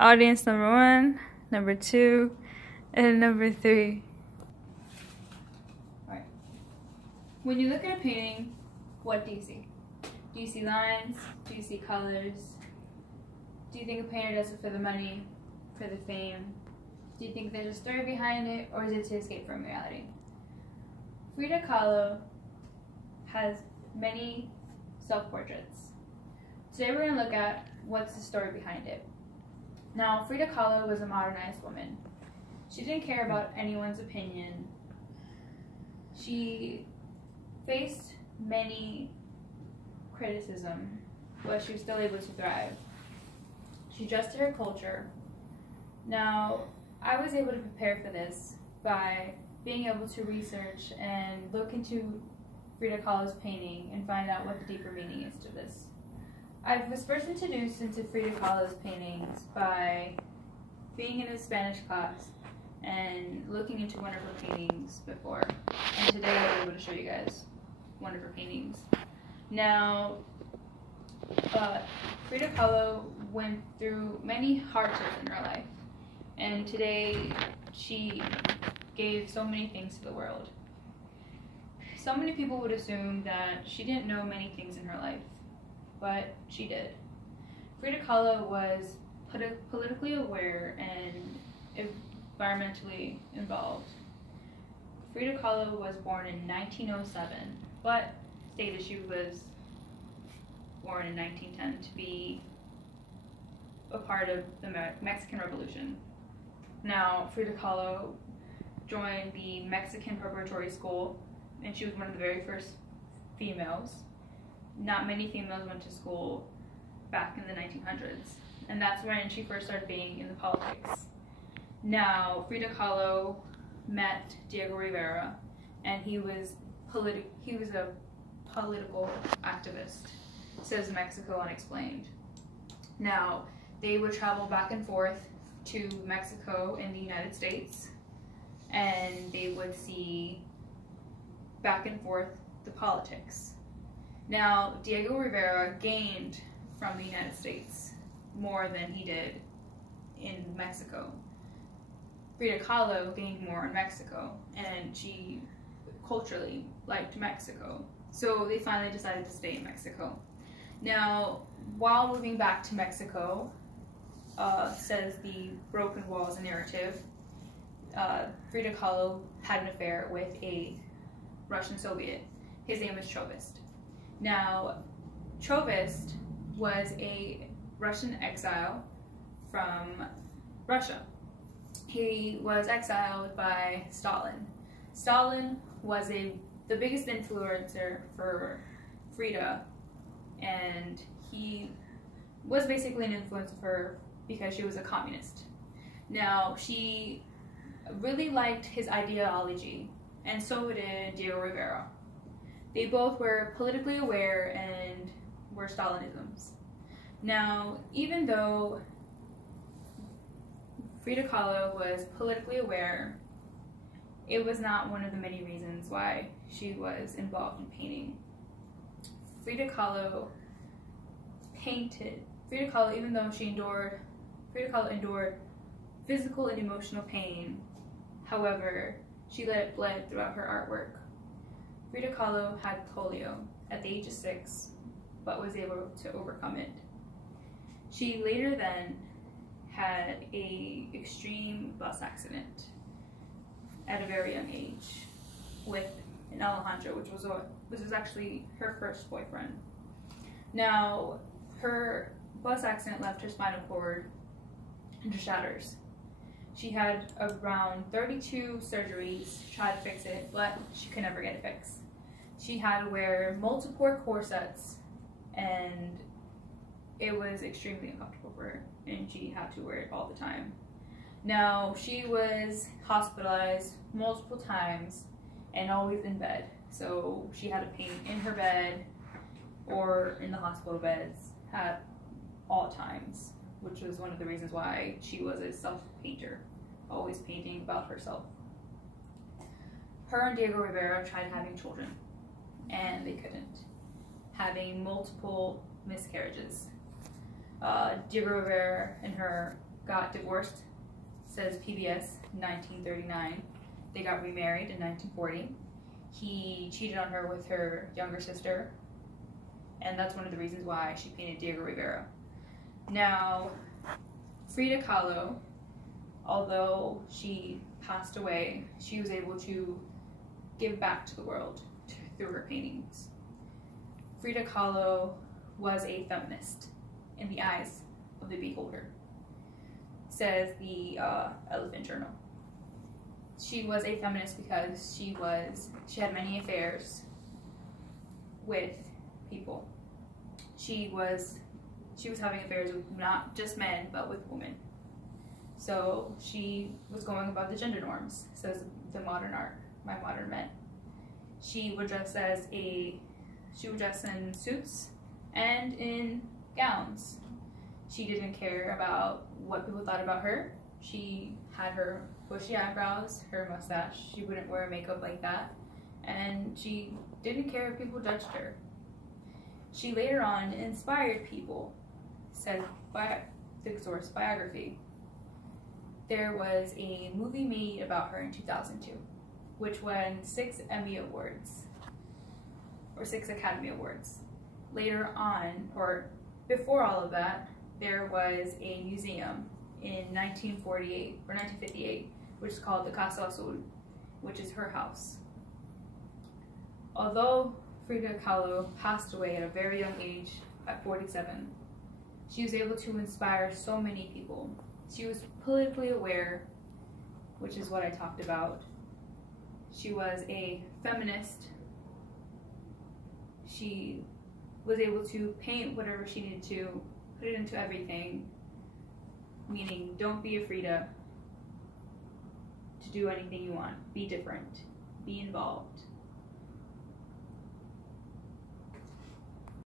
Audience number 1, number 2, and number 3. Alright. When you look at a painting, what do you see? Do you see lines? Do you see colors? Do you think a painter does it for the money, for the fame? Do you think there's a story behind it, or is it to escape from reality? Frida Kahlo has many self-portraits. Today we're going to look at what's the story behind it. Now, Frida Kahlo was a modernized woman. She didn't care about anyone's opinion. She faced many criticism, but she was still able to thrive. She dressed to her culture. Now, I was able to prepare for this by being able to research and look into Frida Kahlo's painting and find out what the deeper meaning is to this. I was first introduced into Frida Kahlo's paintings by being in a Spanish class and looking into one of her paintings before. And today I'll be able to show you guys one of her paintings. Now, Frida Kahlo went through many hardships in her life. And today she gave so many things to the world. So many people would assume that she didn't know many things in her life, but she did. Frida Kahlo was politically aware and environmentally involved. Frida Kahlo was born in 1907, but stated she was born in 1910 to be a part of the Mexican Revolution. Now, Frida Kahlo joined the Mexican Preparatory School, and she was one of the very first females. Not many females went to school back in the 1900s, and that's when she first started being in the politics. Now, Frida Kahlo met Diego Rivera, and he was a political activist, says Mexico Unexplained. Now, they would travel back and forth to Mexico and the United States, and they would see back and forth the politics. Now, Diego Rivera gained from the United States more than he did in Mexico. Frida Kahlo gained more in Mexico, and she culturally liked Mexico. So they finally decided to stay in Mexico. Now, while moving back to Mexico, says the Broken Walls narrative, Frida Kahlo had an affair with a Russian Soviet. His name was Chovist. Now, Chovist was a Russian exile from Russia. He was exiled by Stalin. Stalin was the biggest influencer for Frida, and he was basically an influence of her because she was a communist. Now, she really liked his ideology, and so did Diego Rivera. They both were politically aware and were Stalinisms. Now, even though Frida Kahlo was politically aware, it was not one of the many reasons why she was involved in painting. Frida Kahlo painted. Frida Kahlo, even though Frida Kahlo endured physical and emotional pain, however, she let it bled throughout her artwork. Frida Kahlo had polio at the age of 6, but was able to overcome it. She later then had an extreme bus accident at a very young age with an Alejandro, which was actually her first boyfriend. Now, her bus accident left her spinal cord into shatters. She had around 32 surgeries to try to fix it, but she could never get it fixed. She had to wear multiple corsets, and it was extremely uncomfortable for her, and she had to wear it all the time. Now, she was hospitalized multiple times and always in bed. So she had to paint in her bed or in the hospital beds at all times, which was one of the reasons why she was a self-painter, always painting about herself. Her and Diego Rivera tried having children, and they couldn't, having multiple miscarriages. Diego Rivera and her got divorced, says PBS, in 1939. They got remarried in 1940. He cheated on her with her younger sister, and that's one of the reasons why she painted Diego Rivera. Now, Frida Kahlo, although she passed away, she was able to give back to the world through her paintings. Frida Kahlo was a feminist in the eyes of the beholder, says the Elephant Journal. She was a feminist because she had many affairs with people. She was having affairs with not just men, but with women. So she was going above the gender norms, says the modern art, My Modern Men. She would dress in suits and in gowns. She didn't care about what people thought about her. She had her bushy eyebrows, her mustache. She wouldn't wear makeup like that. And she didn't care if people judged her. She later on inspired people, said the source Biography. There was a movie made about her in 2002, which won 6 Emmy Awards, or 6 Academy Awards. Later on, or before all of that, there was a museum in 1948 or 1958, which is called the Casa Azul, which is her house. Although Frida Kahlo passed away at a very young age, at 47, she was able to inspire so many people. She was politically aware, which is what I talked about. She was a feminist. She was able to paint whatever she needed to, put it into everything, meaning don't be a Frida to do anything you want. Be different. Be involved.